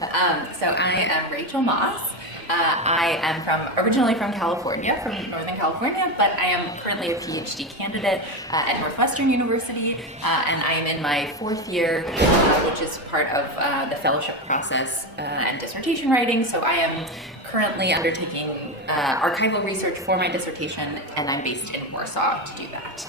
So I am Rachel Moss. I am originally from California, from Northern California, but I am currently a PhD candidate at Northwestern University, and I am in my fourth year, which is part of the fellowship process and dissertation writing. So I am currently undertaking archival research for my dissertation, and I'm based in Warsaw to do that.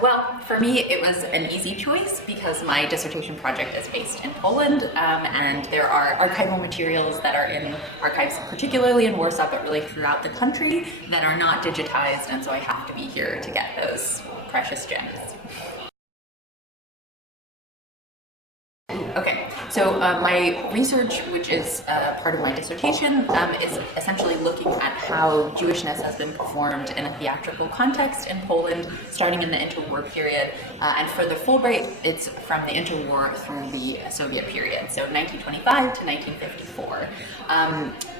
Well, for me, it was an easy choice because my dissertation project is based in Poland, and there are archival materials that are in archives, particularly in Warsaw, but really throughout the country, that are not digitized, and so I have to be here to get those precious gems. Okay, so my research, which is part of my dissertation, is essentially looking at how Jewishness has been performed in a theatrical context in Poland, starting in the interwar period. And for the Fulbright, it's from the interwar through the Soviet period, so 1925 to 1954.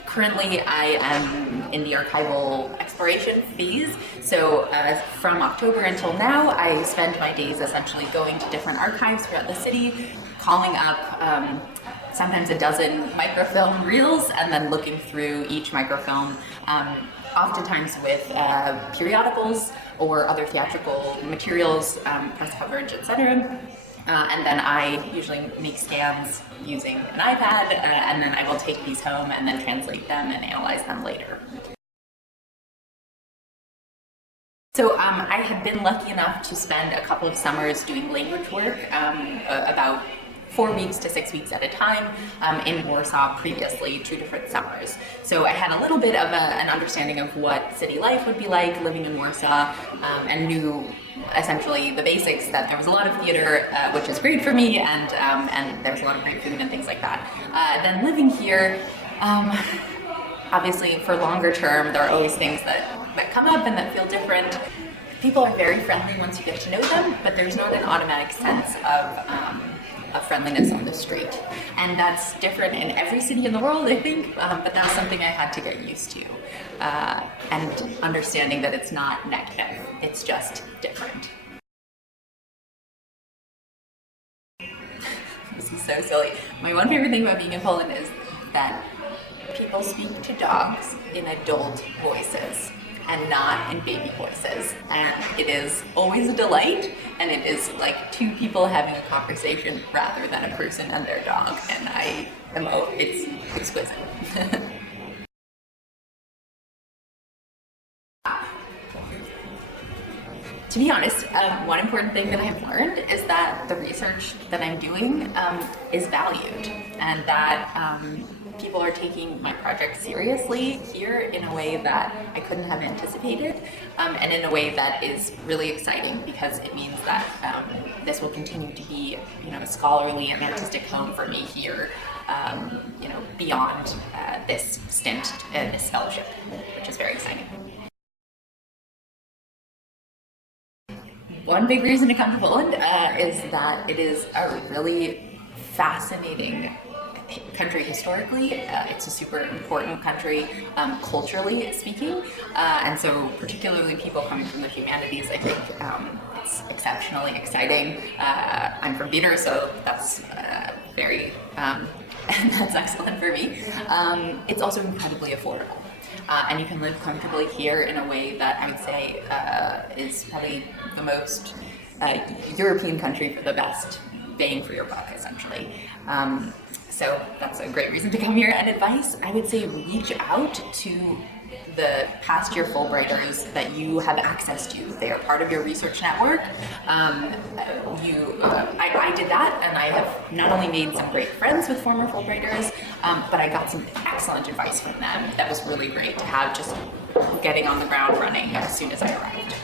Currently, I am in the archival exploration phase, so from October until now, I spend my days essentially going to different archives throughout the city, calling up sometimes a dozen microfilm reels, and then looking through each microfilm, oftentimes with periodicals or other theatrical materials, press coverage, etc. And then I usually make scans using an iPad, and then I will take these home and then translate them and analyze them later. So I have been lucky enough to spend a couple of summers doing language work, about 4 weeks to 6 weeks at a time in Warsaw previously, 2 different summers. So I had a little bit of an understanding of what city life would be like living in Warsaw, and knew essentially the basics, that there was a lot of theater, which is great for me, and there was a lot of great food and things like that. Then living here, obviously for longer term, there are always things that come up and that feel different. People are very friendly once you get to know them, but there's not an automatic sense of friendliness on the street. And that's different in every city in the world, I think, but that's something I had to get used to. And understanding that it's not negative, it's just different. This is so silly. My one favorite thing about being in Poland is that people speak to dogs in adult voices and not in baby voices. And it is always a delight, and it is like 2 people having a conversation rather than a person and their dog, and it's exquisite. To be honest, one important thing that I've learned is that the research that I'm doing is valued, and that people are taking my project seriously here in a way that I couldn't have anticipated, and in a way that is really exciting, because it means that this will continue to be, a scholarly and artistic home for me here, beyond this stint and this fellowship, which is very exciting. One big reason to come to Poland is that it is a really fascinating country historically. It's a super important country culturally speaking, and so particularly people coming from the humanities, I think it's exceptionally exciting. I'm from Bieber, so that's very that's excellent for me. It's also incredibly affordable. And you can live comfortably here in a way that I would say is probably the most European country for the best bang for your buck, essentially. So that's a great reason to come here. And advice, I would say reach out to the past year Fulbrighters that you have access to. They are part of your research network. I did that, and I have not only made some great friends with former Fulbrighters, but I got some excellent advice from them that was really great to have, just getting on the ground running as soon as I arrived.